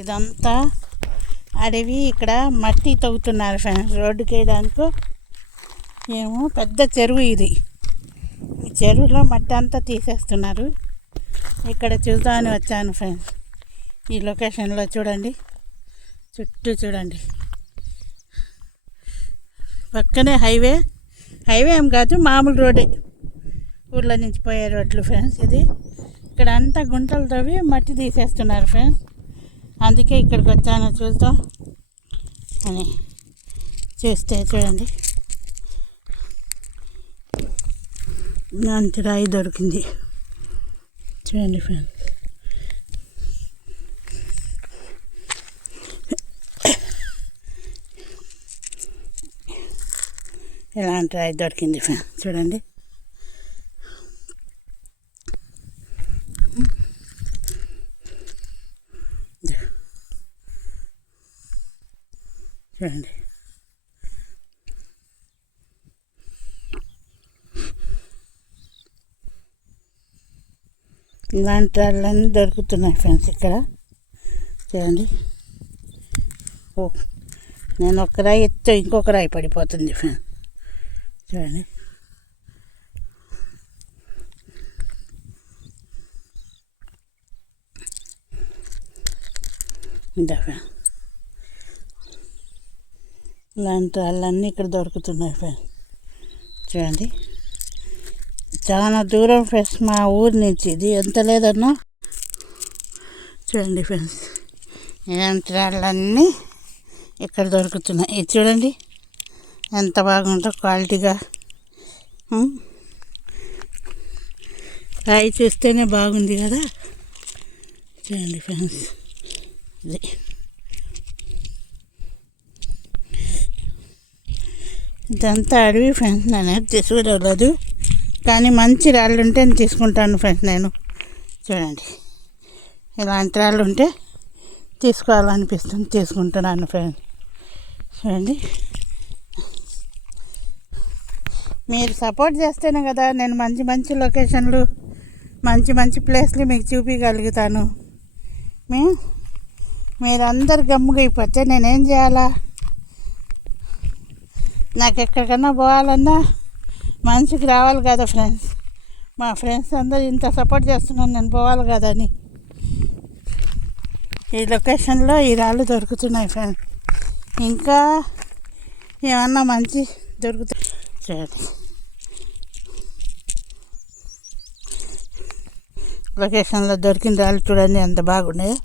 ఇదంతా అడవి. ఇక్కడ మట్టి తవ్వుతున్నారు ఫ్రెండ్స్ రోడ్డుకి వేయడానికి. ఏమో పెద్ద చెరువు ఇది. ఈ చెరువులో మట్టి అంతా తీసేస్తున్నారు. ఇక్కడ చూద్దామని వచ్చాను ఫ్రెండ్స్. ఈ లొకేషన్లో చూడండి, చుట్టూ చూడండి. పక్కనే హైవే ఏం కాదు, మామూలు రోడ్డే, ఊళ్ళో నుంచి పోయే రోడ్లు ఫ్రెండ్స్. ఇది ఇక్కడ అంతా గుంటలు తవ్వి మట్టి తీసేస్తున్నారు ఫ్రెండ్స్. అందుకే ఇక్కడికి వచ్చాను చూద్దాం అని. చూస్తే చూడండి, మంచి రాయి దొరికింది చూడండి ఫ్రెండ్స్. ఇలాంటి రాయి దొరికింది ఫ్రెండ్స్ చూడండి. చూడండి, ఇలాంటి రాళ్ళన్నీ దొరుకుతున్నాయి ఫ్రెండ్స్ ఇక్కడ చూడండి. ఓ, నేను ఒక రాయి ఎత్తే ఇంకొక రాయి పడిపోతుంది ఫ్రెండ్స్ చూడండి. ఇదా ఫ్రెండ్స్, ఇలాంటి వాళ్ళన్నీ ఇక్కడ దొరుకుతున్నాయి ఫ్రెండ్స్ చూడండి. చాలా దూరం ఫ్రెండ్స్ మా ఊరి నుంచి. ఇది ఎంత లేదన్నా చూడండి ఫ్రెండ్స్, ఇలాంటి వాళ్ళన్నీ ఇక్కడ దొరుకుతున్నాయి. ఇది చూడండి ఎంత బాగుందో క్వాలిటీగా. రాయి చూస్తేనే బాగుంది కదా చూడండి ఫ్రెండ్స్. ఇది ఇదంతా అడవి ఫ్రెండ్స్. నేను తీసుకోలేదు, కానీ మంచి రాళ్ళు ఉంటే తీసుకుంటాను ఫ్రెండ్స్ నేను. చూడండి, ఇలాంటి రాళ్ళు ఉంటే తీసుకోవాలనిపిస్తుంది, తీసుకుంటున్నాను ఫ్రెండ్స్ చూడండి. మీరు సపోర్ట్ చేస్తేనే కదా నేను మంచి మంచి లొకేషన్లు, మంచి మంచి ప్లేస్లు మీకు చూపించగలుగుతాను. మీరందరు గమ్ముగా అయిపోతే నేనేం చేయాలా? నాకు ఎక్కడికన్నా పోవాలన్నా మనిషికి రావాలి కదా ఫ్రెండ్స్. మా ఫ్రెండ్స్ అందరూ ఇంత సపోర్ట్ చేస్తున్నాను, నేను పోవాలి కదా అని. ఈ లొకేషన్లో ఈ రాళ్ళు దొరుకుతున్నాయి ఫ్రెండ్స్. ఇంకా ఏమన్నా మంచి దొరుకుతాయి చూడండి. లొకేషన్లో దొరికిన రాళ్ళు చూడండి ఎంత బాగున్నాయి.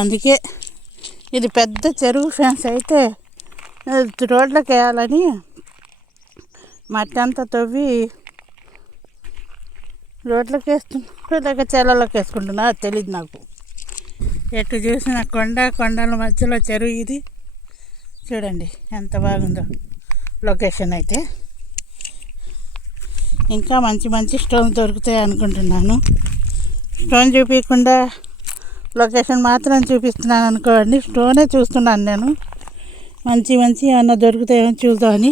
అందుకే ఇది పెద్ద చెరువు ఫ్రెండ్స్. అయితే రోడ్లకు వేయాలని మట్టి అంతా తవ్వి రోడ్లకు వేస్తున్నా, లేక చెలలోకి వేసుకుంటున్నా అది తెలియదు నాకు. ఎటు చూసిన కొండల మధ్యలో చెరువు ఇది చూడండి ఎంత బాగుందో లొకేషన్. అయితే ఇంకా మంచి మంచి స్టోన్ దొరుకుతాయి అనుకుంటున్నాను. స్టోన్ చూపించకుండా లొకేషన్ మాత్రం చూపిస్తున్నాను అనుకోండి. స్టోనే చూస్తున్నాను నేను. మంచి మంచి ఏమన్నా దొరుకుతాయేమో చూద్దామని.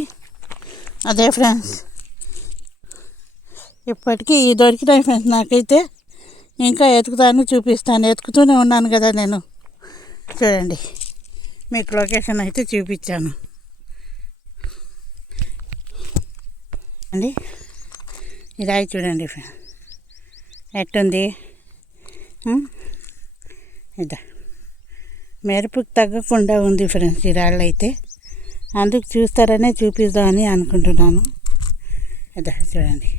అదే ఫ్రెండ్స్, ఇప్పటికీ ఈ దొరికినాయి ఫ్రెండ్స్. నాకైతే ఇంకా ఎతుకుతాను, చూపిస్తాను. ఎతుకుతూనే ఉన్నాను కదా నేను. చూడండి, మీకు లొకేషన్ అయితే చూపించాను అండి. ఈ రాయి చూడండి ఫ్రెండ్స్ ఎట్టుంది. ఇదా మెరుపుకి తగ్గకుండా ఉంది ఫ్రెండ్స్ ఈ రాళ్ళు అయితే. అందుకు చూస్తారనే చూపిద్దామని అనుకుంటున్నాను. ఇదా చూడండి,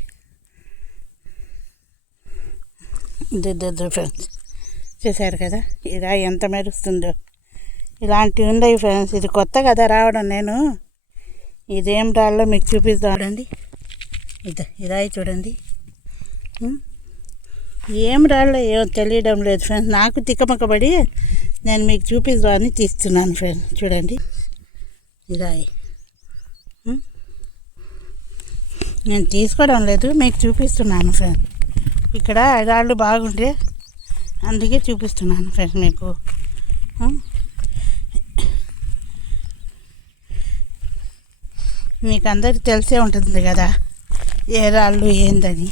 ఇది ఫ్రెండ్స్ చూసారు కదా ఈ రాయి ఎంత మెరుస్తుందో. ఇలాంటివి ఉన్నాయి ఫ్రెండ్స్. ఇది కొత్త కదా రావడం. నేను ఇదేం రాళ్ళో మీకు చూపిద్దాం చూడండి. ఇదా ఈ రాయి చూడండి. ఏం రాళ్ళో ఏమో తెలియడం లేదు ఫ్రెండ్స్. నాకు తిక్కమక్కబడి నేను మీకు చూపిద్దామని తీస్తున్నాను ఫ్రెండ్స్. చూడండి ఈ రాయి నేను తీసుకోవడం లేదు, మీకు చూపిస్తున్నాను ఫ్రెండ్స్. ఇక్కడ రాళ్ళు బాగుంటే అందుకే చూపిస్తున్నాను ఫ్రెండ్స్ మీకు. మీకు అందరికీ తెలిసే ఉంటుంది కదా ఏ రాళ్ళు ఏందని.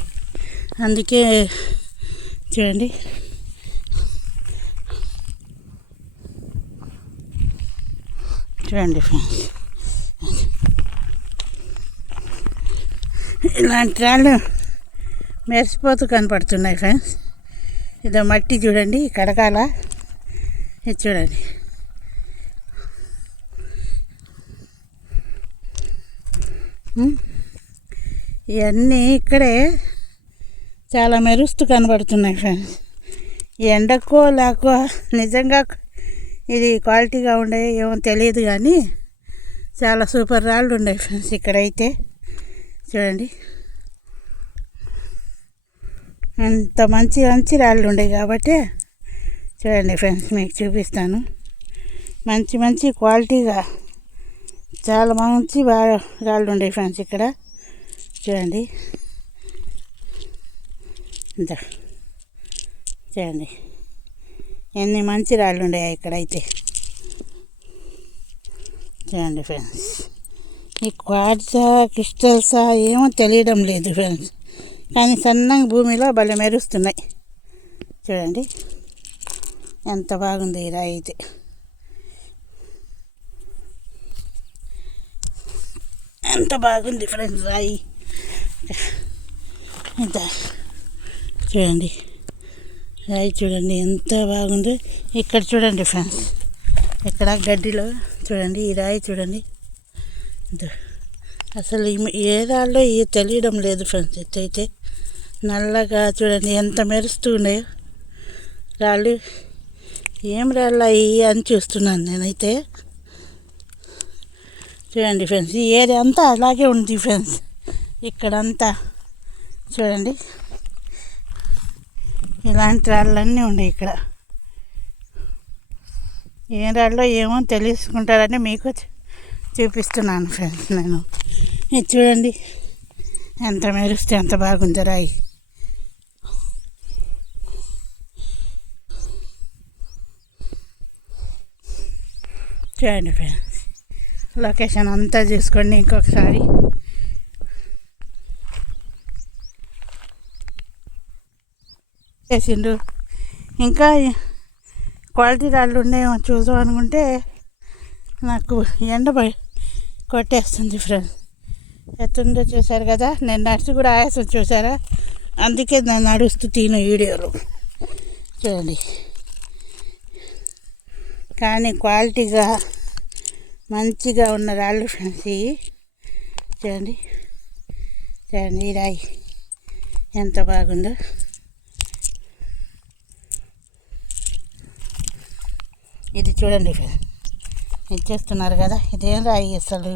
అందుకే చూడండి చూడండి ఫ్రెండ్స్, ఇలాంటి రాళ్ళు మెరిసిపోతూ కనపడుతున్నాయి ఫ్రెండ్స్. ఇదో మట్టి చూడండి, కడకాల ఇది చూడండి. ఇవన్నీ ఇక్కడే చాలా మెరుస్తూ కనబడుతున్నాయి ఫ్రెండ్స్. ఎండకో లేకో నిజంగా ఇది క్వాలిటీగా ఉండే ఏమో తెలియదు, కానీ చాలా సూపర్ రాళ్ళు ఉన్నాయి ఫ్రెండ్స్. ఇక్కడైతే చూడండి, అంత మంచి మంచి రాళ్ళు ఉన్నాయి కాబట్టి చూడండి ఫ్రెండ్స్, మీకు చూపిస్తాను. మంచి మంచి క్వాలిటీగా చాలా మంచి రాళ్ళు ఉన్నాయి ఫ్రెండ్స్. ఇక్కడ చూడండి, ఇంత చూడండి ఎన్ని మంచి రాళ్ళు ఉన్నాయి ఇక్కడైతే. చూడండి ఫ్రెండ్స్, ఈ క్వార్ట్జా క్రిస్టల్సా ఏమో తెలియడం లేదు ఫ్రెండ్స్, కానీ సన్నగా భూమిలో భలే మెరుస్తున్నాయి. చూడండి ఎంత బాగుంది ఈ రాయి అయితే. ఎంత బాగుంది ఫ్రెండ్స్ రాయి. ఇంత చూడండి రాయి, చూడండి ఎంత బాగుంది. ఇక్కడ చూడండి ఫ్రెండ్స్, ఇక్కడ గడ్డిలో చూడండి ఈ రాయి చూడండి. అసలు ఏ రాళ్ళో ఏ తెలియడం లేదు ఫ్రెండ్స్. ఎత్తైతే నల్లగా చూడండి ఎంత మెరుస్తూ ఉన్నాయో రాళ్ళు. ఏం రాళ్ళు అయ్యి అని చూస్తున్నాను నేనైతే. చూడండి ఫ్రెండ్స్, ఈ ఏరియా అంతా అలాగే ఉంది ఫ్రెండ్స్. ఇక్కడంతా చూడండి ఇలాంటి రాళ్ళన్నీ ఉన్నాయి ఇక్కడ. ఏ రాళ్ళో ఏమో తెలుసుకుంటారని మీకు చూపిస్తున్నాను ఫ్రెండ్స్ నేను. ఇది చూడండి ఎంత మెరుస్తే ఎంత బాగుందో రాయి. చూడండి ఫ్రెండ్స్, లొకేషన్ అంతా చూసుకోండి ఇంకొకసారి. చేసిండు ఇంకా క్వాలిటీ రాళ్ళు ఉన్నాయేమో చూద్దాం అనుకుంటే నాకు ఎండ కొట్టేస్తుంది ఫ్రెండ్స్. ఎత్తుందో చూసారు కదా, నేను నడిచి కూడా ఆయాసం చూసారా, అందుకే నేను నడుస్తూ తిను వీడియోలో చూడండి. కానీ క్వాలిటీగా మంచిగా ఉన్న రాళ్ళు ఫ్రెండ్స్ ఇవి. చూడండి చూడండి ఈ రాయి ఎంత బాగుందో. ఇది చూడండి ఫ్రెండ్స్, ఇది చేస్తున్నారు కదా, ఇదేం రాయి అసలు.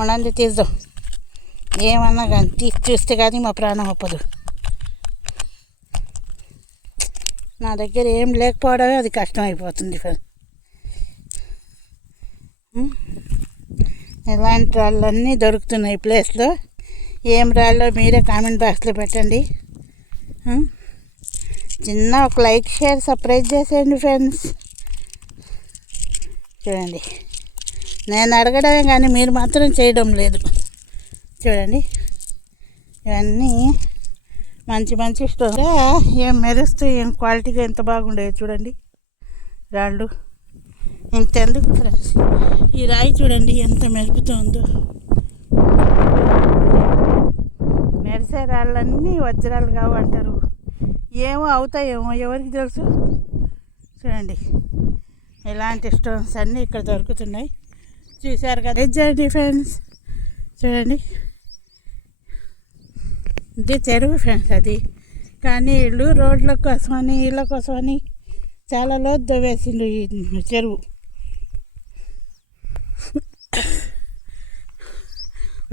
ఉండండి తీద్దాం, ఏమన్నా కానీ తీసి చూస్తే కానీ మా ప్రాణం ఒప్పదు. నా దగ్గర ఏం లేకపోవడమే అది కష్టమైపోతుంది ఫ్రెండ్స్. ఇలాంటి రాళ్ళన్నీ దొరుకుతున్నాయి ఈ ప్లేస్లో. ఏం రాళ్ళో మీరే కామెంట్ బాక్స్లో పెట్టండి. చిన్న ఒక లైక్ షేర్ సబ్స్క్రైబ్ చేసేయండి ఫ్రెండ్స్. చూడండి, నేను అడగడమే కానీ మీరు మాత్రం చేయడం లేదు. చూడండి ఇవన్నీ మంచి మంచి స్టోన్, ఏం మెరుస్తూ ఏం క్వాలిటీగా ఎంత బాగుండేది చూడండి రాళ్ళు. ఇంతెందుకు ఫ్రెండ్స్, ఈ రాయి చూడండి ఎంత మెరుపుతుందో. మెరిసే రాళ్ళన్నీ వజ్రాలు కావంటారు, ఏమో అవుతాయేమో ఎవరికి తెలుసు. చూడండి ఇలాంటి స్టోన్స్ అన్నీ ఇక్కడ దొరుకుతున్నాయి. చూశారు కదా, చూడండి ఫ్రెండ్స్. చూడండి ఇది చెరువు ఫ్రెండ్స్ అది, కానీ వీళ్ళు రోడ్ల కోసమని ఇళ్ళ కోసమని చాలా లోతు వేసిండు ఈ చెరువు.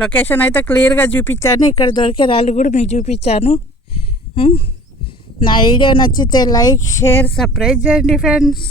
లొకేషన్ అయితే క్లియర్గా చూపించాను, ఇక్కడ దొరికే రాళ్ళు కూడా మీకు చూపించాను. నా వీడియో నచ్చితే లైక్ షేర్ సబ్స్క్రైబ్ చేయండి ఫ్రెండ్స్.